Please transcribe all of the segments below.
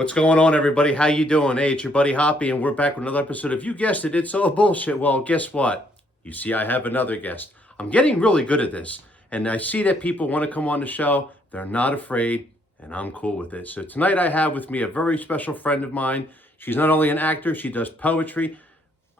What's going on, everybody? How you doing? Hey, it's your buddy Hoppy, and we're back with another episode of You Guessed It, It's All Bullshit. Well, guess what? You see, I have another guest. I'm getting really good at this, and I see that people want to come on the show. They're not afraid, and I'm cool with it. So tonight I have with me a very special friend of mine. She's not only an actor, she does poetry.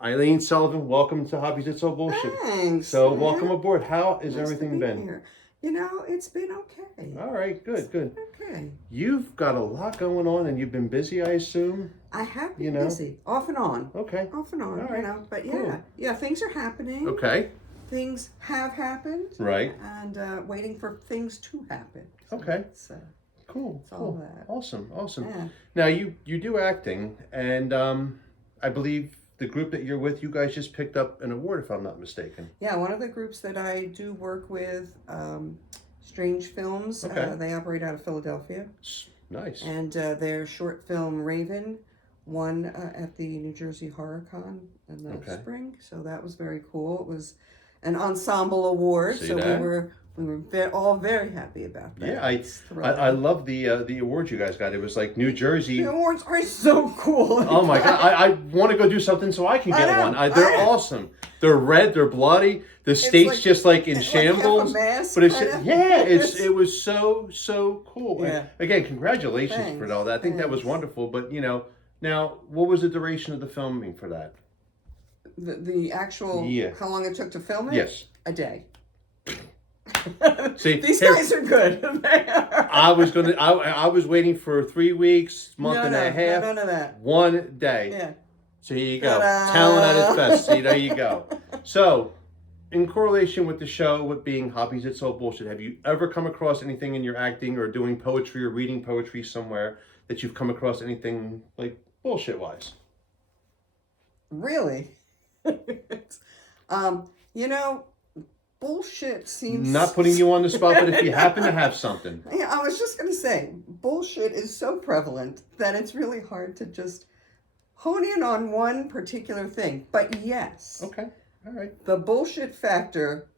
Ilene Sullivan, welcome to Hobbies It's All Bullshit. Thanks. So welcome aboard. How has Nice everything to be been? here. You know, it's been okay. All right, good, good. Okay. You've got a lot going on, and you've been busy, I assume. I have been busy, off and on. Okay. Off and on, All right. But Cool. yeah, things are happening. Okay. Things have happened. Right. And waiting for things to happen. So Okay. It's, Cool. it's all that. Awesome. Yeah. Now you do acting, and I believe the group that you're with, you guys just picked up an award, if I'm not mistaken. Yeah, one of the groups that I do work with, Strange Films, Okay. they operate out of Philadelphia. Nice. And their short film Raven won at the New Jersey Horror Con in the spring, so that was very cool. It was an ensemble award, See so that? we were all very happy about that. Yeah, I love the award you guys got. It was like New Jersey. The awards are so cool. Oh my God! I want to go do something so I can get one. They're awesome. They're red. They're bloody. The state's like, just like in shambles. Like half a mask, but it was so cool. Yeah. And again, congratulations Thanks, for all that. I think that was wonderful. But now what was the duration of the filming for that? The actual how long it took to film it? Yes, a day. See, these guys are good. I was waiting for 3 weeks, month and a half. None of that. 1 day. Yeah. So here you go. Ta-da! Talent at its best. See, there you go. So, in correlation with the show, with being Hobbies It's All Bullshit, have you ever come across anything in your acting or doing poetry or reading poetry somewhere that you've come across anything like bullshit-wise? Really? Bullshit seems... Not putting you on the spot, but if you happen to have something. Yeah, I was just going to say, bullshit is so prevalent that it's really hard to just hone in on one particular thing. But yes. Okay, all right. The bullshit factor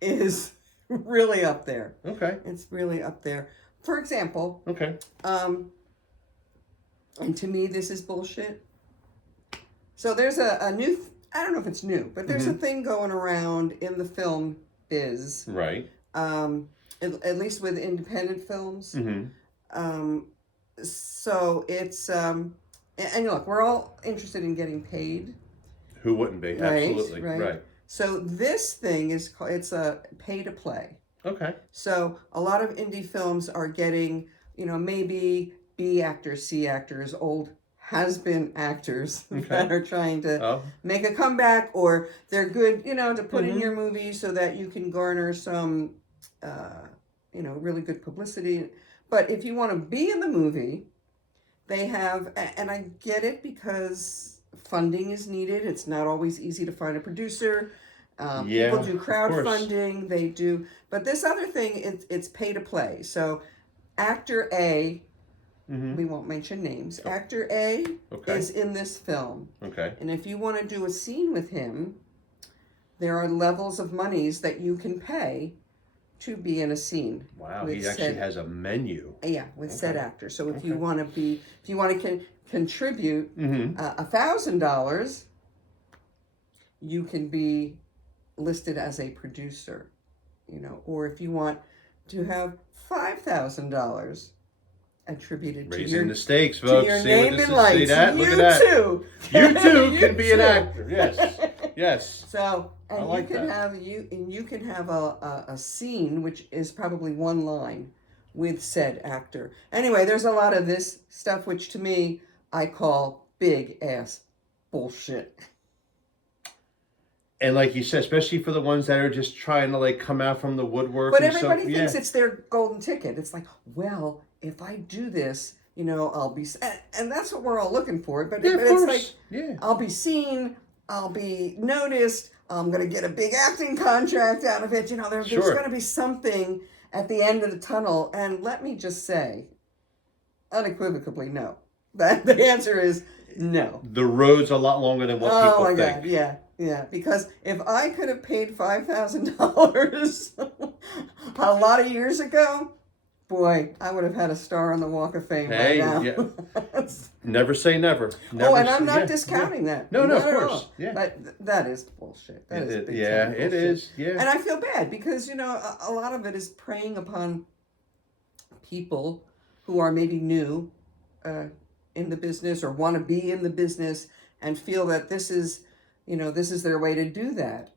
is really up there. Okay. It's really up there. For example, okay. And to me, this is bullshit. So there's a new... I don't know if it's new, but there's a thing going around in the film biz. Right. At least with independent films. Mm-hmm. So it's, and look, we're all interested in getting paid. Who wouldn't be? Right, Absolutely. Right. So this thing it's a pay to play. Okay. So a lot of indie films are getting, maybe B actors, C actors, old has-been actors that are trying to make a comeback, or they're good, to put in your movie so that you can garner some, really good publicity. But if you want to be in the movie, they have, and I get it because funding is needed. It's not always easy to find a producer. People do crowdfunding, they do, but this other thing, it's pay to play. So actor A, we won't mention names. Actor A is in this film. Okay. And if you want to do a scene with him, there are levels of monies that you can pay to be in a scene. Wow, he actually has a menu. Yeah, with said actor. So if you want to contribute $1,000, you can be listed as a producer, or if you want to have $5,000 attributed Raising the stakes, folks. to your name and lights. See that? Look at that. You too can be an actor. Yes. So, and like you can that. you can have a scene which is probably one line with said actor. Anyway, there's a lot of this stuff which to me I call big ass bullshit. And like you said, especially for the ones that are just trying to come out from the woodwork. But everybody thinks it's their golden ticket. It's like, well, if I do this, I'll be, and that's what we're all looking for. But it's like, I'll be seen, I'll be noticed, I'm going to get a big acting contract out of it. There's going to be something at the end of the tunnel. And let me just say, unequivocally, no. That the answer is no. The road's a lot longer than what people think. Oh my God, yeah. Because if I could have paid $5,000 a lot of years ago boy, I would have had a star on the Walk of Fame Hey, by now. yeah. Never say never. Never And I'm not yeah, discounting that. No, not of at course. all. Yeah. But that is bullshit. That is big yeah, time it bullshit. is. Yeah. And I feel bad because, a lot of it is preying upon people who are maybe new in the business or want to be in the business and feel that this is their way to do that.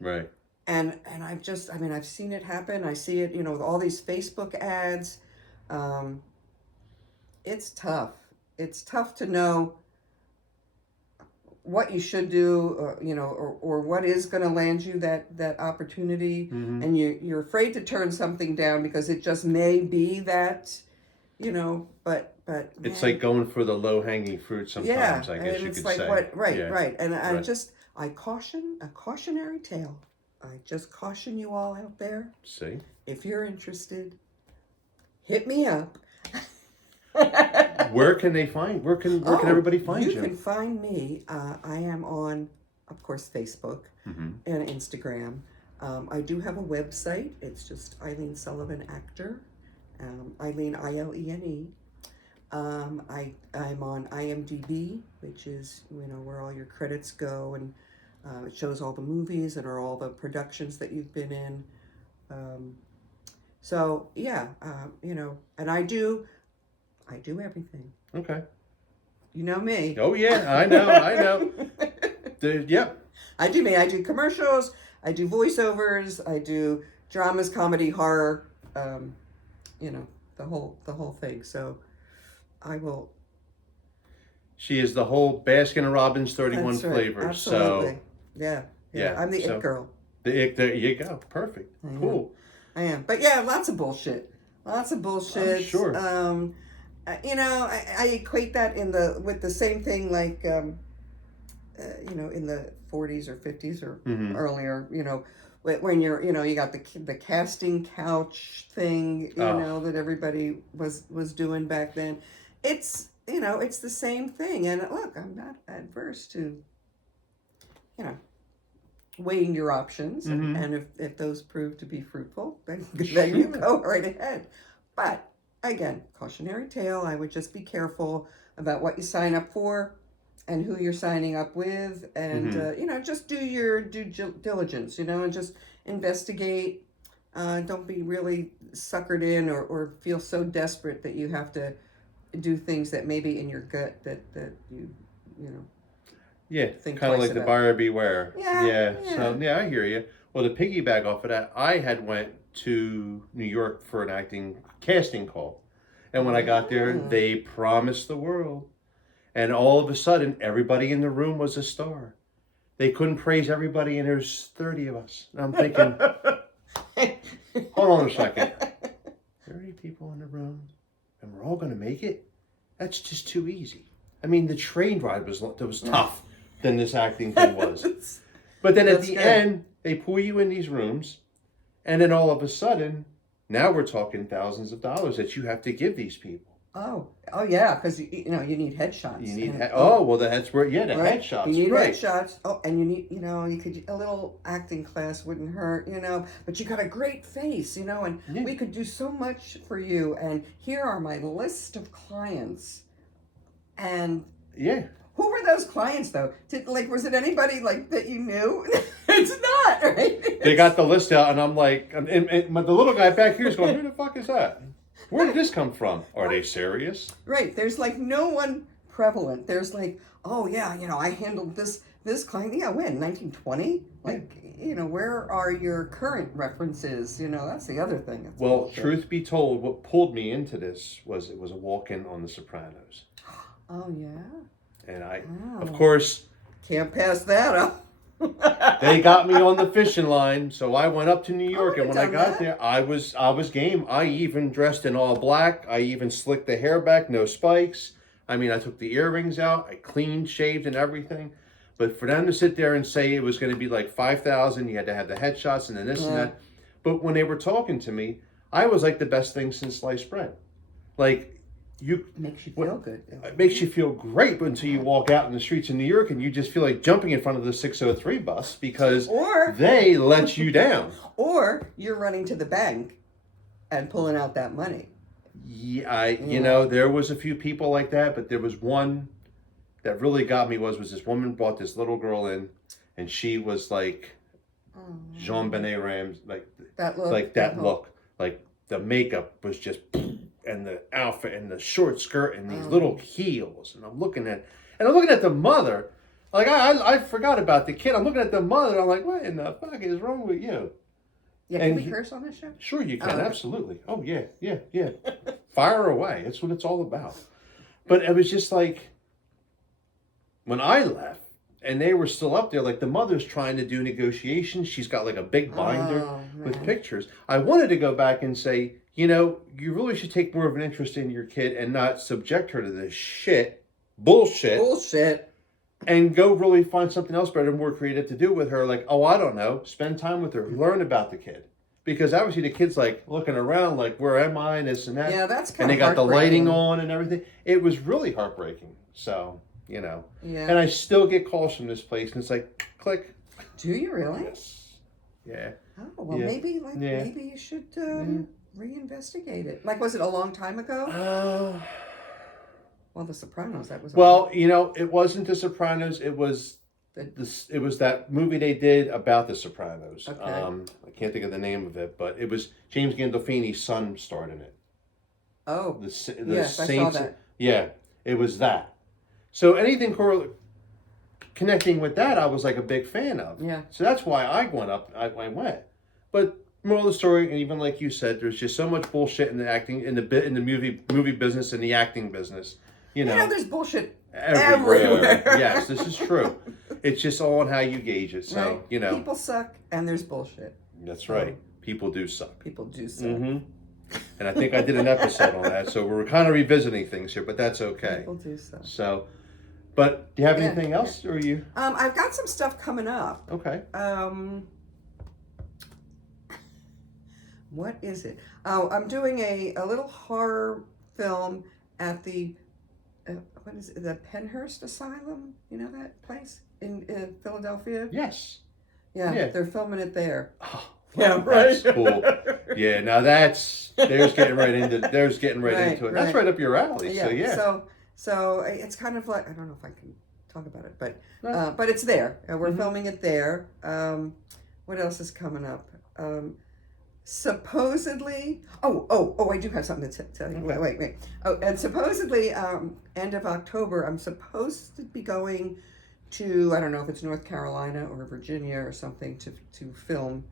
Right. And I've seen it happen. I see it, with all these Facebook ads. It's tough. It's tough to know what you should do, or what is going to land you that opportunity. Mm-hmm. And you're afraid to turn something down because it just may be that, but It's man, like going for the low-hanging fruit sometimes, I guess you could say. Right. And Right. I caution, a cautionary tale. I just caution you all out there. See? If you're interested, hit me up. Where can everybody find you? You can find me. I am on, of course, Facebook and Instagram. I do have a website. It's just Ilene Sullivan Actor. Ilene, Ilene. I'm on IMDb, which is where all your credits go, and it shows all the movies and all the productions that you've been in. So yeah, and I do everything. Okay. You know me. Oh yeah, I know. Yep. I do commercials. I do voiceovers. I do dramas, comedy, horror. The whole thing. So I will. She is the whole Baskin Robbins 31 That's right. flavors. Absolutely. So Yeah. I'm the it girl. There you go. Perfect. Cool. I am. But yeah, lots of bullshit. I'm sure. I equate that with the same thing like, in the 40s or 50s or earlier, when you're, you got the casting couch thing, that everybody was doing back then. It's, it's the same thing. And look, I'm not adverse to, weighing your options, and if those prove to be fruitful, then you go right ahead. But again, cautionary tale, I would just be careful about what you sign up for and who you're signing up with, and just do your due diligence, and just investigate. Don't be really suckered in or feel so desperate that you have to do things that maybe in your gut that you Yeah, think kind of like about. the buyer beware. Yeah. So I hear you. Well, to piggyback off of that, I had went to New York for an acting casting call, and when I got there, they promised the world, and all of a sudden, everybody in the room was a star. They couldn't praise everybody, and there's 30 of us. And I'm thinking, hold on a second, 30 people in the room, and we're all going to make it? That's just too easy. I mean, the train ride was tough than this acting thing was. But then at the end, they pull you in these rooms, and then all of a sudden, now we're talking thousands of dollars that you have to give these people. Oh yeah, because you need headshots. You need that's where headshots. You need right. headshots. Oh, and you need a little acting class wouldn't hurt. But you got a great face. And we could do so much for you. And here are my list of clients. And who were those clients though? Was it anybody that you knew? It's not, right? They got the list out, and I'm like, and the little guy back here is going, who the fuck is that? Where did this come from? Are they serious? Right. There's no one prevalent. There's oh yeah, I handled this client. Yeah, when 1920? Where are your current references? That's the other thing. Well, truth be told, what pulled me into this was it was a walk-in on The Sopranos. Oh yeah. And of course, can't pass that up. They got me on the fishing line, so I went up to New York, and when I got there, I was game. I even dressed in all black. I even slicked the hair back, no spikes. I mean, I took the earrings out. I cleaned, shaved, and everything. But for them to sit there and say it was going to be like $5,000, you had to have the headshots and then this and that. But when they were talking to me, I was like the best thing since sliced bread. Makes you feel good. It makes you feel great, but until you walk out in the streets of New York and you just feel like jumping in front of the 603 bus because they let you down. Or you're running to the bank and pulling out that money. Yeah, you know, there was a few people like that, but there was one that really got me was this woman brought this little girl in, and she was like Jean Benet Rams, like that look, like that look, like the makeup was just, and the outfit and the short skirt and these little heels, and I'm looking at the mother, like I forgot about the kid. I'm looking at the mother. I'm like, what in the fuck is wrong with you? Yeah, can we curse on this show? Sure, you can. Absolutely. Oh yeah. Fire away. That's what it's all about. But it was just like when I left and they were still up there, like the mother's trying to do negotiations. She's got like a big binder with pictures. I wanted to go back and say, you know, you really should take more of an interest in your kid and not subject her to this bullshit, and go really find something else better, more creative to do with her. Like, oh, I don't know, spend time with her, learn about the kid. Because obviously the kid's like looking around like, where am I, and this and that. Yeah, that's kind and of they got the lighting on and everything. It was really heartbreaking. So, you know. Yeah. And I still get calls from this place, and it's like, click. Do you really? Yes. Yeah. Oh, well, maybe you should reinvestigate it. Like, was it a long time ago? Well, The Sopranos, that was... Well, you know, it wasn't The Sopranos. It was it was that movie they did about The Sopranos. Okay. I can't think of the name of it, but it was James Gandolfini's son starred in it. Oh, yes, I saw that. Yeah, it was that. So anything connecting with that, I was like a big fan of. Yeah. So that's why I went up. I went. But moral of the story, and even like you said, there's just so much bullshit in the acting, in the movie business, and the acting business. You know, there's bullshit everywhere. Yes, this is true. It's just all on how you gauge it. So, right. you know. People suck and there's bullshit. That's right. People do suck. People do suck. Mm-hmm. And I think I did an episode on that. So we're kind of revisiting things here, but that's okay. People do suck. So, but do you have anything else? Or are you? I've got some stuff coming up. Okay. What is it? Oh, I'm doing a little horror film at the... what is it? The Penhurst Asylum? You know that place in Philadelphia? Yes. Yeah, they're filming it there. Oh, yeah, right. That's cool. Yeah, now there's getting right into it. That's right up your alley. Yeah. So yeah. So it's kind of like, I don't know if I can talk about it, but it's there. We're filming it there. What else is coming up? Supposedly, I do have something to tell you. Wait. Oh, and supposedly, end of October, I'm supposed to be going to, I don't know if it's North Carolina or Virginia or something to film.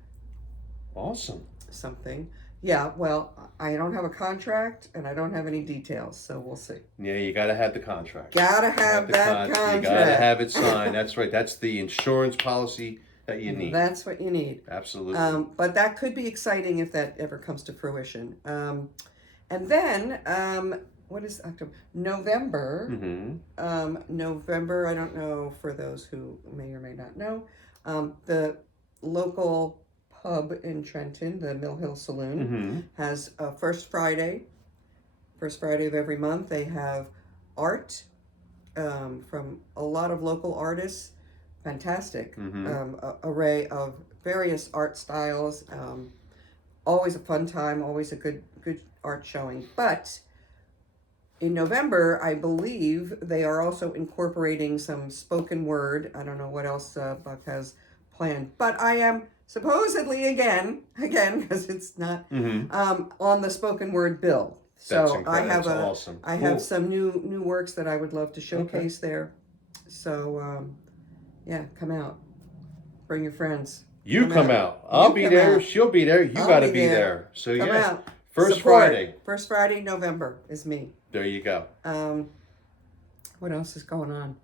Awesome. Something. Yeah, well, I don't have a contract and I don't have any details, so we'll see. Yeah, you got to have the contract. Gotta have that contract. You got to have it signed. That's right. That's the insurance policy that you need. That's what you need. Absolutely. But that could be exciting if that ever comes to fruition. And then, what is October? November. Mm-hmm. November, I don't know for those who may or may not know, the local pub in Trenton, the Mill Hill Saloon, has a first Friday of every month. They have art from a lot of local artists. Fantastic array of various art styles. Always a fun time, always a good art showing. But in November, I believe they are also incorporating some spoken word. I don't know what else Buck has planned, but I am supposedly again because it's not on the spoken word bill. So I have awesome. I have some new works that I would love to showcase there. So yeah, come out. Bring your friends. You come out. I'll be there. She'll be there. You got to be there. So come yeah. Out. First Support. Friday. First Friday, November is me. There you go. What else is going on?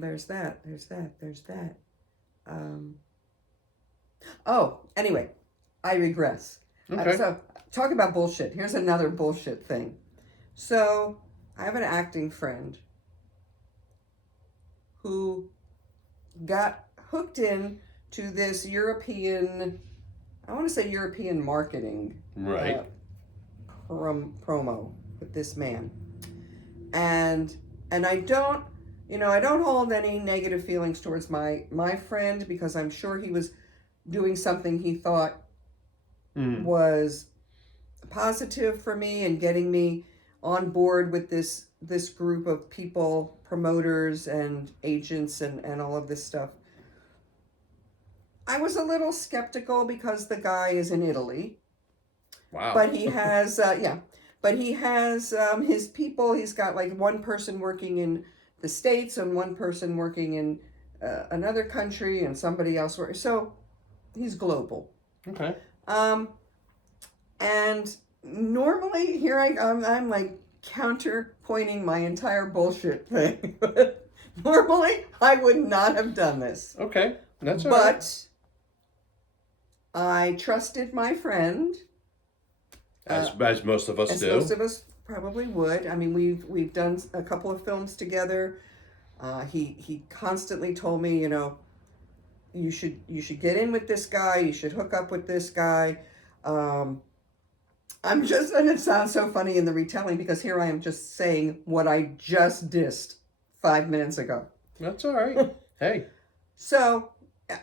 There's that. Anyway, I regress. Okay. So talk about bullshit. Here's another bullshit thing. So I have an acting friend who got hooked in to this European marketing promo with this man. And I don't hold any negative feelings towards my friend, because I'm sure he was doing something he thought was positive for me and getting me on board with this group of people, promoters and agents and all of this stuff. I was a little skeptical because the guy is in Italy. Wow. But he has, but he has his people. He's got like one person working in the States and one person working in another country and somebody else. So he's global. Okay. And normally here I'm like counterpointing my entire bullshit thing. Normally I would not have done this. Okay. That's all right. But I trusted my friend. As most of us as do. Most of us probably would. I mean, we've done a couple of films together. He constantly told me, you know, you should get in with this guy. You should hook up with this guy. I'm just, and it sounds so funny in the retelling because here I am just saying what I just dissed 5 minutes ago. That's all right. Hey. So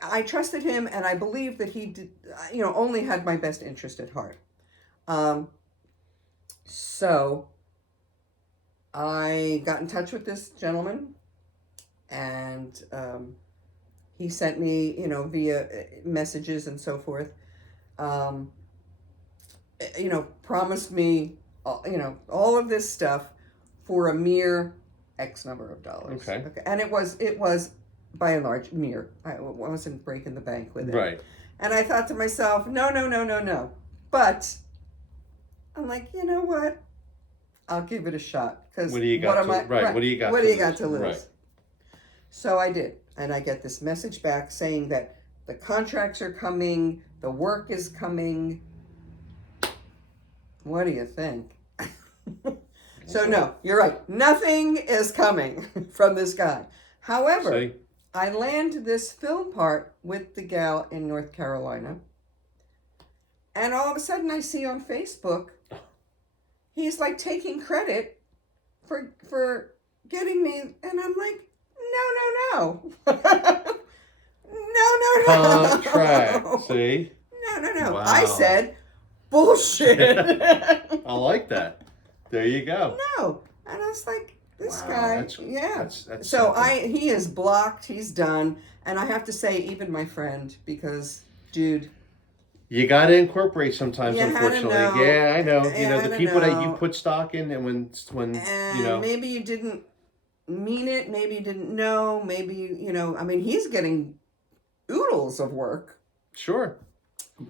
I trusted him, and I believe that he did, you know, only had my best interest at heart. So I got in touch with this gentleman, and he sent me, you know, via messages and so forth, you know, promised me, you know, all of this stuff for a mere X number of dollars. Okay. And it was by and large mere. I wasn't breaking the bank with it. Right. And I thought to myself, no. But I'm like, you know what? I'll give it a shot. Because what do you got? What do you got to lose? Right. So I did, and I get this message back saying that the contracts are coming, the work is coming. What do you think? So no, you're right. Nothing is coming from this guy. However, I land this film part with the gal in North Carolina. And all of a sudden I see on Facebook, he's like taking credit for getting me. And I'm like, no. No. Contract, see? No. Wow. I said, bullshit. I like that. There you go. No. And I was like, this guy, that's so something. he is blocked, he's done. And I have to say, even my friend, because, dude, you got to incorporate sometimes, unfortunately. Yeah, I know. You know, the people that you put stock in, and when and you know. Maybe you didn't mean it, maybe you didn't know, maybe, you know, I mean, he's getting oodles of work. Sure.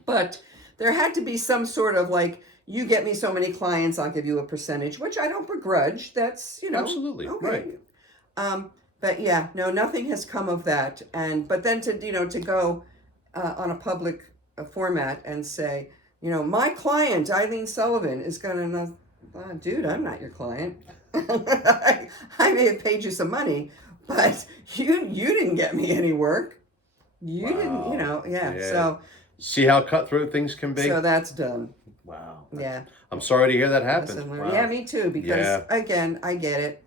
But there had to be some sort of like, you get me so many clients, I'll give you a percentage, which I don't begrudge. That's, you know. Absolutely, okay. Right. But yeah, no, nothing has come of that. But then to go on a public format and say, you know, my client, Ilene Sullivan, is going to, dude, I'm not your client. I may have paid you some money, but you didn't get me any work. You didn't, you know, yeah. So see how cutthroat things can be? So that's done. Wow. Yeah. I'm sorry to hear that happened. Wow. Yeah, me too, because again, I get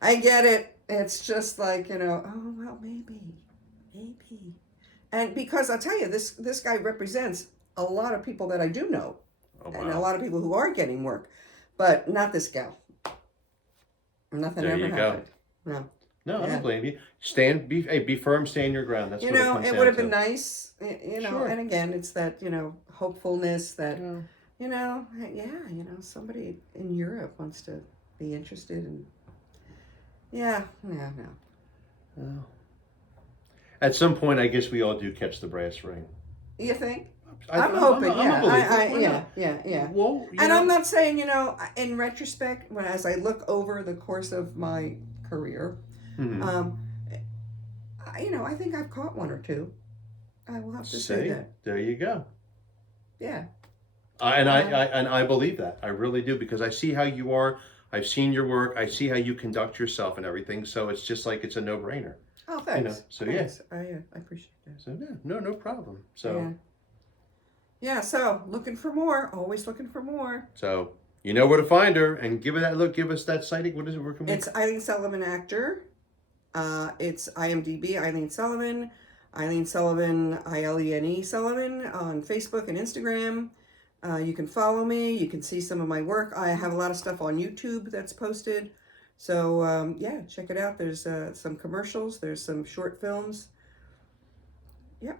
it. It's just like, you know, oh, well, maybe. And because I'll tell you, this guy represents a lot of people that I do know. Oh, wow. And a lot of people who are getting work, but not this gal. Nothing there ever you happened. Go. No, I don't blame you. Be firm, stand your ground. That's you what know, it would have been nice, you know, sure. And again, it's that, you know, hopefulness that, you know, somebody in Europe wants to be interested in, no. Well, at some point, I guess we all do catch the brass ring. You think? I'm hoping, yeah. Well, and I'm not saying, you know, in retrospect, as I look over the course of my career, you know, I think I've caught one or two. I will have to say that. There you go. Yeah. And I believe that. I really do, because I see how you are. I've seen your work. I see how you conduct yourself and everything. So it's just like it's a no-brainer. Oh, thanks. You know? So thanks. I appreciate that. So no problem. So so looking for more. Always looking for more. So you know where to find her, and give us that sighting. What is it? Where can we? It's Ilene Sullivan actor. It's IMDb Ilene Sullivan, Ilene Sullivan, Ilene Sullivan on Facebook and Instagram. You can follow me. You can see some of my work. I have a lot of stuff on YouTube that's posted. So, yeah, check it out. There's some commercials. There's some short films. Yep.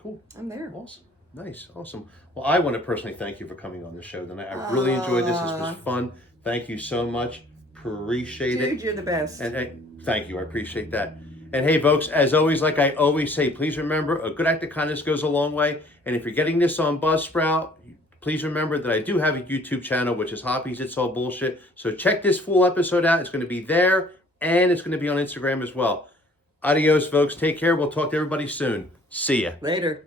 Cool. I'm there. Awesome. Nice. Awesome. Well, I want to personally thank you for coming on the show tonight. I really enjoyed this. This was fun. Thank you so much. Appreciate it. Dude, you're the best. And hey, thank you. I appreciate that. And hey, folks, as always, like I always say, please remember, a good act of kindness goes a long way. And if you're getting this on Buzzsprout, please remember that I do have a YouTube channel, which is Hoppies It's All Bullshit. So check this full episode out. It's going to be there, and it's going to be on Instagram as well. Adios, folks. Take care. We'll talk to everybody soon. See ya. Later.